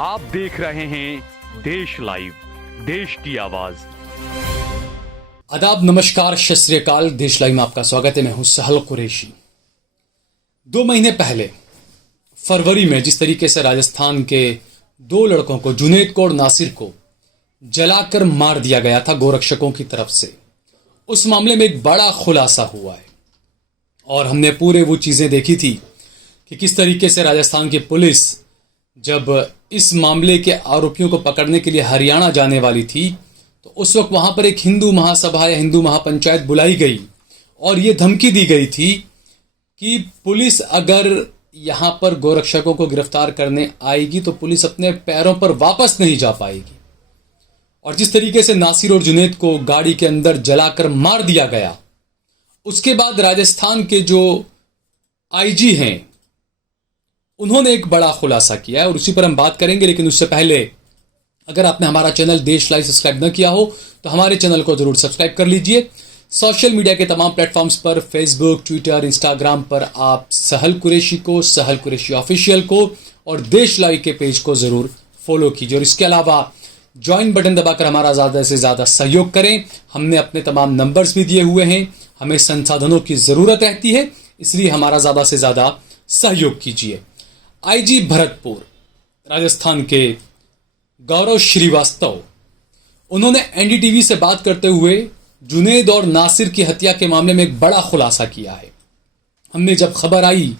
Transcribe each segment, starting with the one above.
आप देख रहे हैं देश लाइव, देश की आवाज। आदाब, नमस्कार, सत श्री अकाल। देश लाइव में आपका स्वागत है। मैं हूं सहल कुरैशी। 2 महीने पहले फरवरी में जिस तरीके से राजस्थान के 2 लड़कों को, जुनैद को और नासिर को, जलाकर मार दिया गया था गोरक्षकों की तरफ से, उस मामले में एक बड़ा खुलासा हुआ है। और हमने पूरे वो चीजें देखी थी कि किस तरीके से राजस्थान की पुलिस जब इस मामले के आरोपियों को पकड़ने के लिए हरियाणा जाने वाली थी तो उस वक्त वहां पर एक हिंदू महासभा या हिंदू महापंचायत बुलाई गई और ये धमकी दी गई थी कि पुलिस अगर यहां पर गोरक्षकों को गिरफ्तार करने आएगी तो पुलिस अपने पैरों पर वापस नहीं जा पाएगी। और जिस तरीके से नासिर और जुनैद को गाड़ी के अंदर जलाकर मार दिया गया, उसके बाद राजस्थान के जो आईजी हैं उन्होंने एक बड़ा खुलासा किया है और उसी पर हम बात करेंगे। लेकिन उससे पहले अगर आपने हमारा चैनल देश लाइव सब्सक्राइब न किया हो तो हमारे चैनल को जरूर सब्सक्राइब कर लीजिए। सोशल मीडिया के तमाम प्लेटफॉर्म्स पर, फेसबुक, ट्विटर, इंस्टाग्राम पर आप सहल कुरैशी को, सहल कुरैशी ऑफिशियल को और देश लाइव के पेज को जरूर फॉलो कीजिए। और इसके अलावा ज्वाइन बटन दबाकर हमारा ज़्यादा से ज़्यादा सहयोग करें। हमने अपने तमाम नंबर्स भी दिए हुए हैं। हमें संसाधनों की ज़रूरत रहती है, इसलिए हमारा ज़्यादा से ज़्यादा सहयोग कीजिए। आईजी भरतपुर राजस्थान के गौरव श्रीवास्तव, उन्होंने एनडीटीवी से बात करते हुए जुनैद और नासिर की हत्या के मामले में एक बड़ा खुलासा किया है। हमने जब खबर आई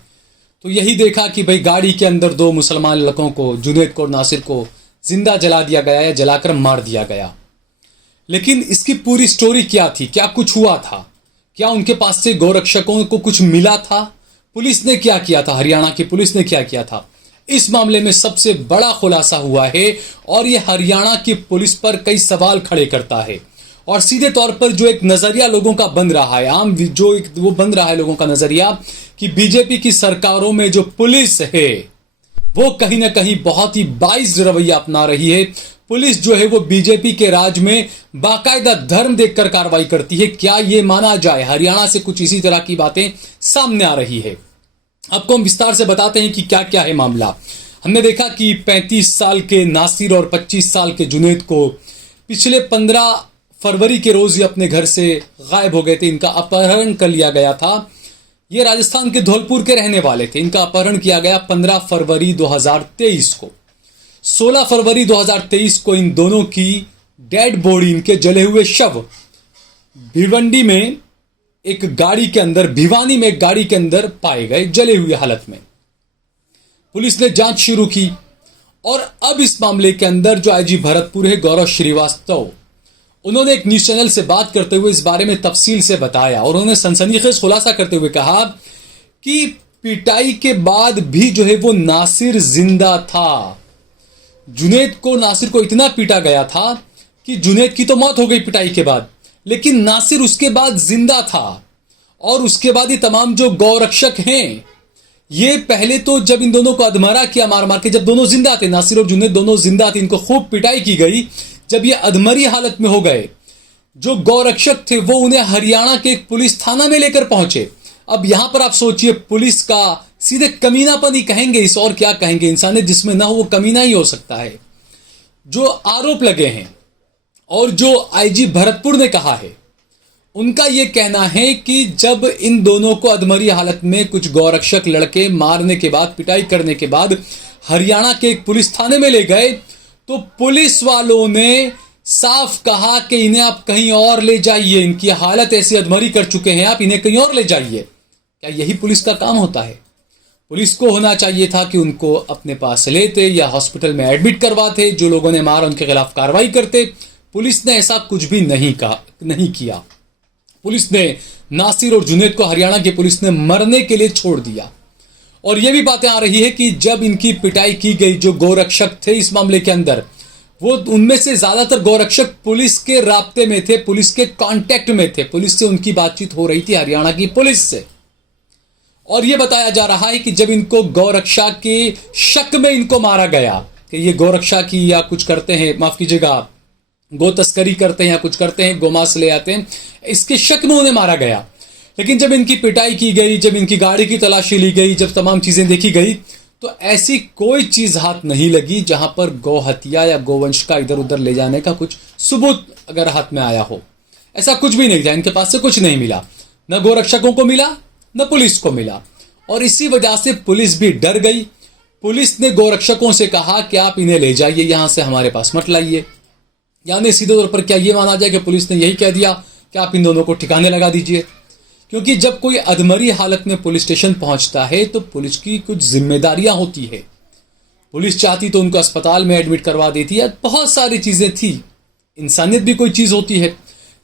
तो यही देखा कि भाई गाड़ी के अंदर 2 मुसलमान लड़कों को, जुनैद को और नासिर को, जिंदा जला दिया गया या जलाकर मार दिया गया। लेकिन इसकी पूरी स्टोरी क्या थी, क्या कुछ हुआ था, क्या उनके पास से गोरक्षकों को कुछ मिला था, पुलिस ने क्या किया था, हरियाणा की पुलिस ने क्या किया था, इस मामले में सबसे बड़ा खुलासा हुआ है। और यह हरियाणा की पुलिस पर कई सवाल खड़े करता है और सीधे तौर पर जो एक नजरिया लोगों का बन रहा है, आम जो एक वो बन रहा है लोगों का नजरिया कि बीजेपी की सरकारों में जो पुलिस है वो कहीं ना कहीं बहुत ही बाइज्ड रवैया अपना रही है। पुलिस जो है वो बीजेपी के राज में बाकायदा धर्म देखकर कार्रवाई करती है। क्या ये माना जाए? हरियाणा से कुछ इसी तरह की बातें सामने आ रही है। आपको हम विस्तार से बताते हैं कि क्या क्या है मामला। हमने देखा कि 35 साल के नासिर और 25 साल के जुनैद को पिछले 15 फरवरी के रोज ही अपने घर से गायब हो गए थे। इनका अपहरण कर लिया गया था। ये राजस्थान के धौलपुर के रहने वाले थे। इनका अपहरण किया गया 15 फरवरी 2023 को। 16 फरवरी 2023 को इन दोनों की डेड बॉडी, इनके जले हुए शव भिवंडी में एक गाड़ी के अंदर, भिवानी में एक गाड़ी के अंदर पाए गए, जले हुए हालत में। पुलिस ने जांच शुरू की और अब इस मामले के अंदर जो आईजी भरतपुर है गौरव श्रीवास्तव, उन्होंने एक न्यूज चैनल से बात करते हुए इस बारे में तफसील से बताया और उन्होंने सनसनीखेज खुलासा करते हुए कहा कि पिटाई के बाद भी जो है वो नासिर जिंदा था। जुनैद को, नासिर को इतना पीटा गया था कि जुनैद की तो मौत हो गई पिटाई के बाद, लेकिन नासिर उसके बाद जिंदा था। और उसके बाद ये तमाम जो गौरक्षक हैं, ये पहले तो जब इन दोनों को अधमरा किया मार मार के, जब दोनों जिंदा थे, नासिर और जुनैद दोनों जिंदा थे, इनको खूब पिटाई की गई। जब ये अधमरी हालत में हो गए, जो गौरक्षक थे वो उन्हें हरियाणा के एक पुलिस थाना में लेकर पहुंचे। अब यहां पर आप सोचिए, पुलिस का सीधे कमीनापन ही कहेंगे इस, और क्या कहेंगे। इंसानियत जिसमें ना हो वो कमीना ही हो सकता है। जो आरोप लगे हैं और जो आईजी भरतपुर ने कहा है, उनका यह कहना है कि जब इन दोनों को अधमरी हालत में कुछ गौरक्षक लड़के मारने के बाद, पिटाई करने के बाद हरियाणा के एक पुलिस थाने में ले गए तो पुलिस वालों ने साफ कहा कि इन्हें आप कहीं और ले जाइए, इनकी हालत ऐसी अधमरी कर चुके हैं, आप इन्हें कहीं और ले जाइए। क्या यही पुलिस का काम होता है? पुलिस को होना चाहिए था कि उनको अपने पास लेते या हॉस्पिटल में एडमिट करवाते, जो लोगों ने मारा उनके खिलाफ कार्रवाई करते। पुलिस ने ऐसा कुछ भी नहीं किया। पुलिस ने नासिर और जुनैद को, हरियाणा की पुलिस ने मरने के लिए छोड़ दिया। और यह भी बातें आ रही है कि जब इनकी पिटाई की गई, जो गोरक्षक थे इस मामले के अंदर, वो उनमें से ज्यादातर गोरक्षक पुलिस के राब्ते में थे, पुलिस के कांटेक्ट में थे, पुलिस से उनकी बातचीत हो रही थी, हरियाणा की पुलिस से। और यह बताया जा रहा है कि जब इनको गौरक्षा के शक में इनको मारा गया कि ये गोरक्षा की या कुछ करते हैं, माफ कीजिएगा, गो तस्करी करते हैं या कुछ करते हैं, गोमांस ले आते हैं, इसके शक में उन्हें मारा गया। लेकिन जब इनकी पिटाई की गई, जब इनकी गाड़ी की तलाशी ली गई, जब तमाम चीजें देखी गई, तो ऐसी कोई चीज हाथ नहीं लगी जहां पर गौ हत्या या गोवंश का इधर उधर ले जाने का कुछ सबूत अगर हाथ में आया हो। ऐसा कुछ भी नहीं था, इनके पास से कुछ नहीं मिला, न गोरक्षकों को मिला न पुलिस को मिला। और इसी वजह से पुलिस भी डर गई। पुलिस ने गोरक्षकों से कहा कि आप इन्हें ले जाइए, यहां से हमारे पास मत लाइए। यानी सीधे तौर पर क्या ये माना जाए कि पुलिस ने यही कह दिया कि आप इन दोनों को ठिकाने लगा दीजिए। क्योंकि जब कोई अधमरी हालत में पुलिस स्टेशन पहुंचता है तो पुलिस की कुछ जिम्मेदारियां होती है। पुलिस चाहती तो उनको अस्पताल में एडमिट करवा देती है, बहुत सारी चीजें थी, इंसानियत भी कोई चीज होती है।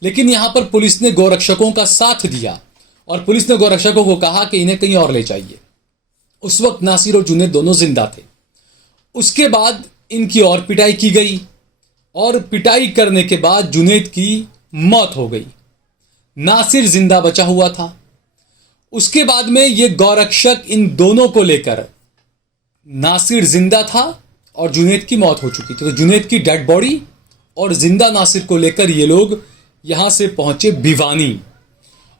लेकिन यहां पर पुलिस ने गोरक्षकों का साथ दिया और पुलिस ने गोरक्षकों को कहा कि इन्हें कहीं और ले जाइए। उस वक्त नासिर और जुनैद दोनों जिंदा थे। उसके बाद इनकी और पिटाई की गई और पिटाई करने के बाद जुनैद की मौत हो गई। नासिर जिंदा बचा हुआ था। उसके बाद में ये गौरक्षक इन दोनों को लेकर, नासिर जिंदा था और जुनैद की मौत हो चुकी थी, तो जुनैद की डेड बॉडी और जिंदा नासिर को लेकर ये लोग यहां से पहुंचे भिवानी।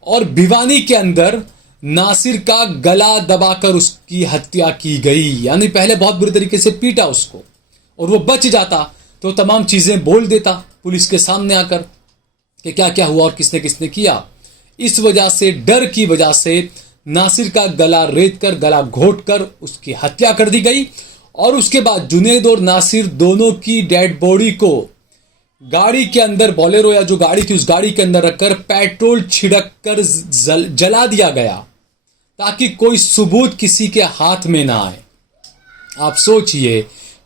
और भिवानी के अंदर नासिर का गला दबाकर उसकी हत्या की गई। यानी पहले बहुत बुरी तरीके से पीटा उसको, और वो बच जाता तो तमाम चीजें बोल देता पुलिस के सामने आकर कि क्या क्या हुआ और किसने किसने किया। इस वजह से, डर की वजह से नासिर का गला रेत कर, गला घोट कर उसकी हत्या कर दी गई। और उसके बाद जुनैद और नासिर दोनों की डेड बॉडी को गाड़ी के अंदर, बोलेरो या जो गाड़ी थी उस गाड़ी के अंदर रखकर पेट्रोल छिड़क कर जला दिया गया, ताकि कोई सबूत किसी के हाथ में ना आए। आप सोचिए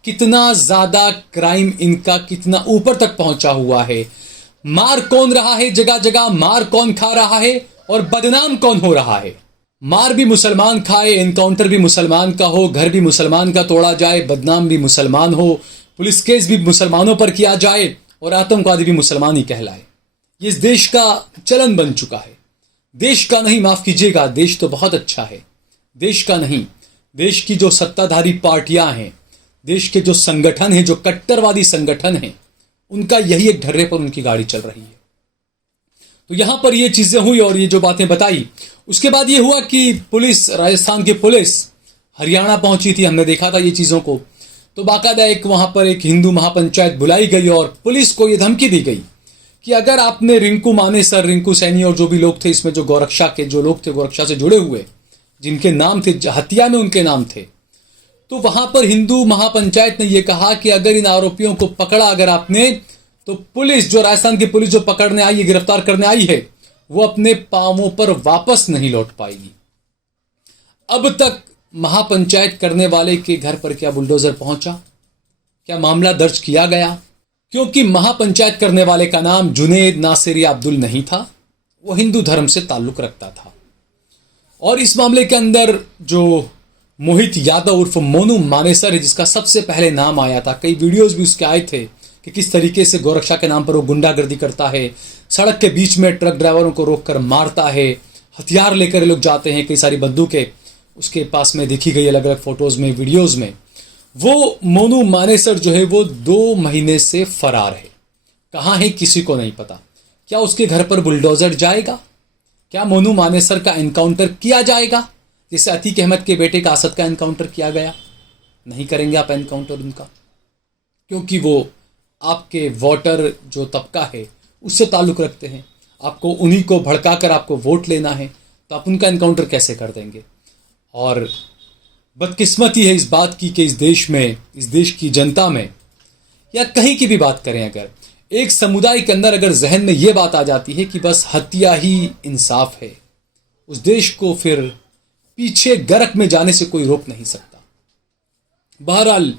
कितना ज्यादा क्राइम इनका कितना ऊपर तक पहुंचा हुआ है। मार कौन रहा है जगह जगह, मार कौन खा रहा है और बदनाम कौन हो रहा है। मार भी मुसलमान खाए, एनकाउंटर भी मुसलमान का हो, घर भी मुसलमान का तोड़ा जाए, बदनाम भी मुसलमान हो, पुलिस केस भी मुसलमानों पर किया जाए और आतंकवादी भी मुसलमान ही कहलाए। ये इस देश का चलन बन चुका है। देश का नहीं, माफ कीजिएगा, देश तो बहुत अच्छा है, देश का नहीं, देश की जो सत्ताधारी पार्टियां हैं, देश के जो संगठन हैं, जो कट्टरवादी संगठन हैं, उनका यही एक ढर्रे पर उनकी गाड़ी चल रही है। तो यहां पर ये चीजें हुई और ये जो बातें बताई, उसके बाद ये हुआ कि पुलिस, राजस्थान की पुलिस हरियाणा पहुंची थी, हमने देखा था ये चीजों को। तो बाकायदा एक वहां पर एक हिंदू महापंचायत बुलाई गई और पुलिस को ये धमकी दी गई कि अगर आपने रिंकू मानेसर, रिंकू सैनी और जो भी लोग थे इसमें, जो गौरक्षा के जो लोग थे, गौरक्षा से जुड़े हुए, जिनके नाम थे, हत्या में उनके नाम थे, तो वहां पर हिंदू महापंचायत ने यह कहा कि अगर इन आरोपियों को पकड़ा अगर आपने, तो पुलिस, जो राजस्थान की पुलिस जो पकड़ने आई है, गिरफ्तार करने आई है, वो अपने पांवों पर वापस नहीं लौट पाएगी। अब तक महापंचायत करने वाले के घर पर क्या बुलडोजर पहुंचा? क्या मामला दर्ज किया गया? क्योंकि महापंचायत करने वाले का नाम जुनैद, नासिर या अब्दुल नहीं था, वो हिंदू धर्म से ताल्लुक रखता था। और इस मामले के अंदर जो मोहित यादव उर्फ मोनू मानेसर है, जिसका सबसे पहले नाम आया था, कई वीडियोस भी उसके आए थे कि किस तरीके से गौरक्षा के नाम पर वो गुंडागर्दी करता है, सड़क के बीच में ट्रक ड्राइवरों को रोककर मारता है, हथियार लेकर लोग जाते हैं, कई सारी बंदूकें उसके पास में दिखी गई अलग अलग फोटोज में, वीडियोज में। वो मोनू मानेसर जो है वो 2 महीने से फरार है। कहाँ है किसी को नहीं पता। क्या उसके घर पर बुलडोजर जाएगा? क्या मोनू मानेसर का एनकाउंटर किया जाएगा जैसे अतीक अहमद के बेटे का असद का एनकाउंटर किया गया? नहीं करेंगे आप एनकाउंटर उनका, क्योंकि वो आपके वोटर जो तबका है उससे ताल्लुक रखते हैं। आपको उन्हीं को भड़काकर आपको वोट लेना है, तो आप उनका एनकाउंटर कैसे कर देंगे? और बदकिस्मती है इस बात की कि इस देश में, इस देश की जनता में, या कहीं की भी बात करें, अगर एक समुदाय के अंदर अगर जहन में यह बात आ जाती है कि बस हत्या ही इंसाफ है, उस देश को फिर पीछे गर्क में जाने से कोई रोक नहीं सकता। बहरहाल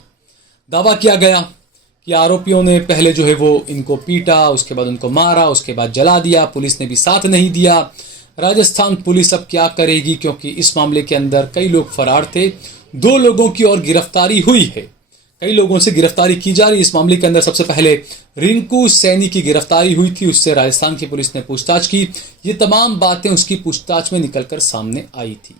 दावा किया गया कि आरोपियों ने पहले जो है वो इनको पीटा, उसके बाद उनको मारा, उसके बाद जला दिया, पुलिस ने भी साथ नहीं दिया। राजस्थान पुलिस अब क्या करेगी, क्योंकि इस मामले के अंदर कई लोग फरार थे, 2 लोगों की और गिरफ्तारी हुई है, कई लोगों से गिरफ्तारी की जा रही है। इस मामले के अंदर सबसे पहले रिंकू सैनी की गिरफ्तारी हुई थी, उससे राजस्थान की पुलिस ने पूछताछ की। ये तमाम बातें उसकी पूछताछ में निकलकर सामने आई थी।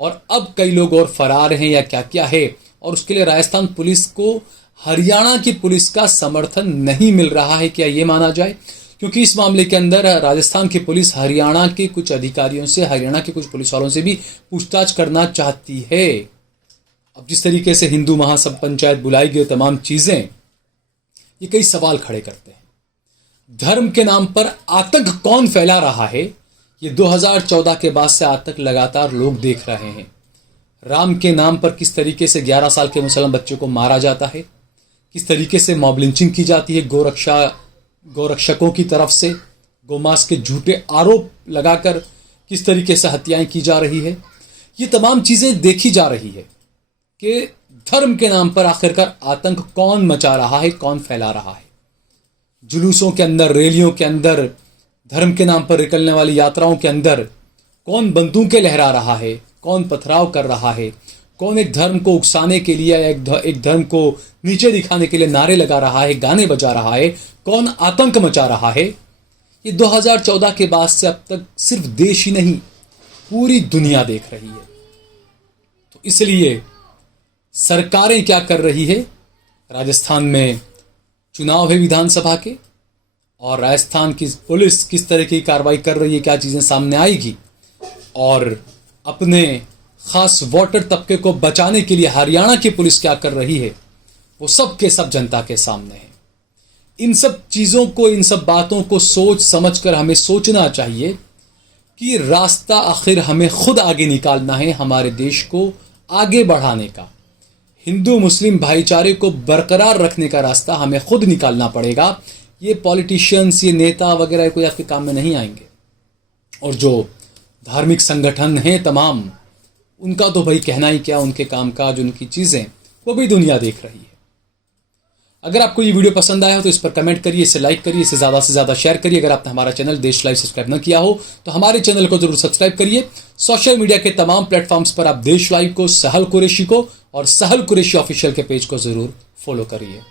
और अब कई लोग और फरार हैं या क्या क्या है, और उसके लिए राजस्थान पुलिस को हरियाणा की पुलिस का समर्थन नहीं मिल रहा है, क्या ये माना जाए? क्योंकि इस मामले के अंदर राजस्थान की पुलिस हरियाणा के कुछ अधिकारियों से, हरियाणा के कुछ पुलिस वालों से भी पूछताछ करना चाहती है। अब जिस तरीके से हिंदू महासभा पंचायत बुलाई गई, तमाम चीजें, ये कई सवाल खड़े करते हैं। धर्म के नाम पर आतंक कौन फैला रहा है, ये 2014 के बाद से आज तक लगातार लोग देख रहे हैं। राम के नाम पर किस तरीके से 11 साल के मुसलमान बच्चे को मारा जाता है, किस तरीके से मॉब लिंचिंग की जाती है गौरक्षकों की तरफ से, गोमांस के झूठे आरोप लगाकर किस तरीके से हत्याएं की जा रही है, ये तमाम चीजें देखी जा रही है कि धर्म के नाम पर आखिरकार आतंक कौन मचा रहा है, कौन फैला रहा है। जुलूसों के अंदर, रैलियों के अंदर, धर्म के नाम पर निकलने वाली यात्राओं के अंदर कौन बंदूकें लहरा रहा है, कौन पथराव कर रहा है, कौन एक धर्म को उकसाने के लिए या एक धर्म को नीचे दिखाने के लिए नारे लगा रहा है, गाने बजा रहा है, कौन आतंक मचा रहा है, ये 2014 के बाद से अब तक सिर्फ देश ही नहीं, पूरी दुनिया देख रही है। तो इसलिए सरकारें क्या कर रही है, राजस्थान में चुनाव है विधानसभा के, और राजस्थान की पुलिस किस तरह की कार्रवाई कर रही है, क्या चीजें सामने आएगी, और अपने खास वोटर तबके को बचाने के लिए हरियाणा की पुलिस क्या कर रही है, वो सब के सब जनता के सामने है। इन सब चीजों को, इन सब बातों को सोच समझकर हमें सोचना चाहिए कि रास्ता आखिर हमें खुद आगे निकालना है, हमारे देश को आगे बढ़ाने का, हिंदू मुस्लिम भाईचारे को बरकरार रखने का रास्ता हमें खुद निकालना पड़ेगा। ये पॉलिटिशियंस, ये नेता वगैरह कोई आपके काम में नहीं आएंगे। और जो धार्मिक संगठन हैं तमाम, उनका तो भाई कहना ही क्या, उनके कामकाज, उनकी चीजें वो भी दुनिया देख रही है। अगर आपको ये वीडियो पसंद आया हो तो इस पर कमेंट करिए, इसे लाइक करिए, इसे ज़्यादा से ज़्यादा शेयर करिए। अगर आपने हमारा चैनल देश लाइव सब्सक्राइब न किया हो तो हमारे चैनल को जरूर सब्सक्राइब करिए। सोशल मीडिया के तमाम प्लेटफॉर्म्स पर आप देश लाइव को, सहल कुरैशी को और सहल कुरैशी ऑफिशियल के पेज को जरूर फॉलो करिए।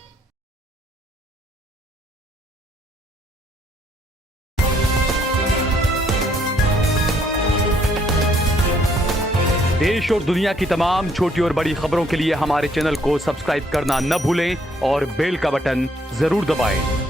देश और दुनिया की तमाम छोटी और बड़ी खबरों के लिए हमारे चैनल को सब्सक्राइब करना न भूलें और बेल का बटन जरूर दबाएं।